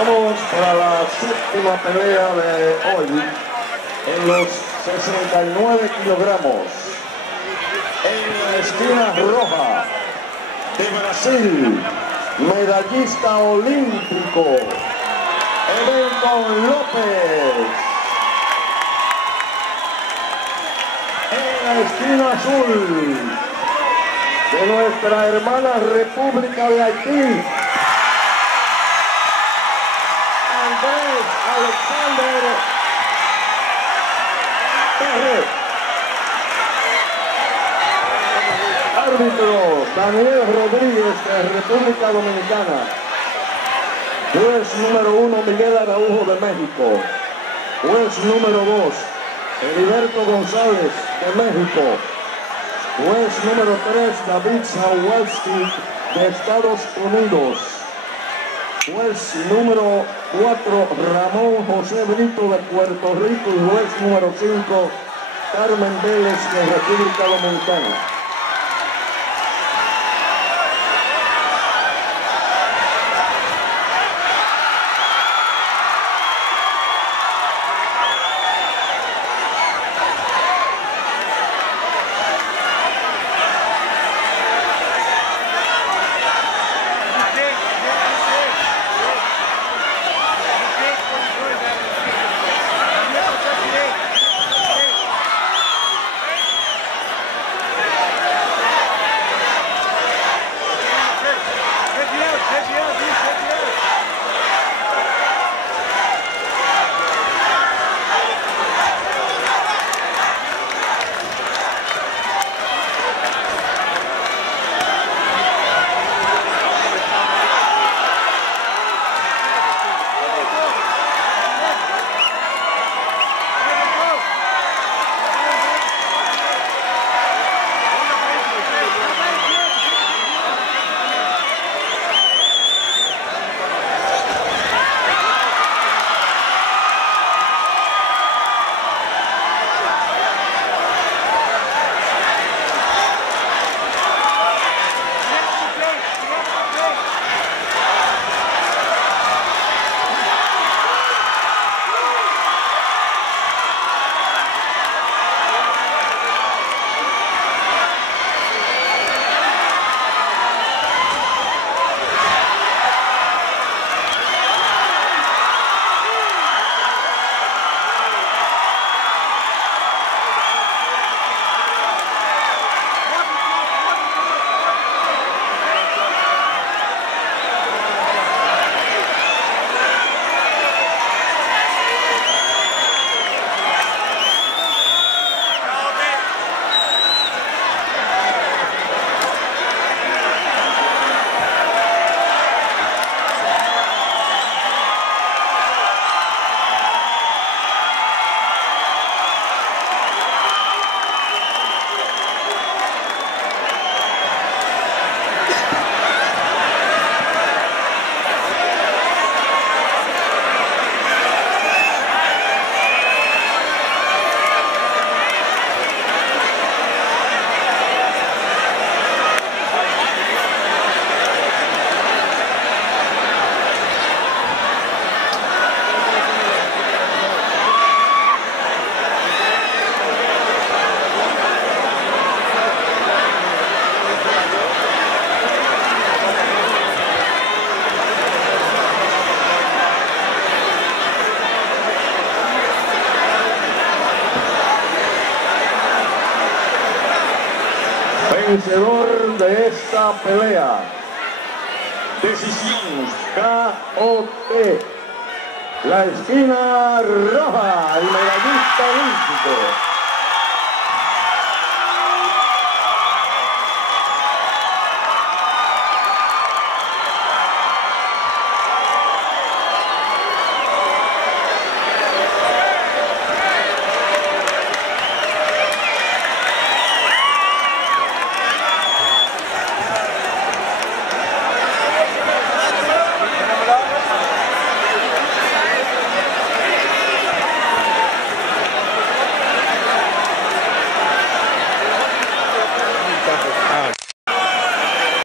Vamos para la séptima pelea de hoy en los 69 kilogramos. En la esquina roja de Brasil, medallista olímpico, Everton López. En la esquina azul de nuestra hermana República de Haití, Alexander Pérez. Árbitro Daniel Rodríguez de República Dominicana. Juez número 1 Miguel Araujo de México. Juez número 2 Heriberto González de México. Juez número 3 David Zawalski de Estados Unidos. Juez número 4, Ramón José Brito de Puerto Rico, y juez número 5, Carmen Vélez de República Dominicana. Vencedor de esta pelea, decisión KOT, la esquina roja, el medallista olímpico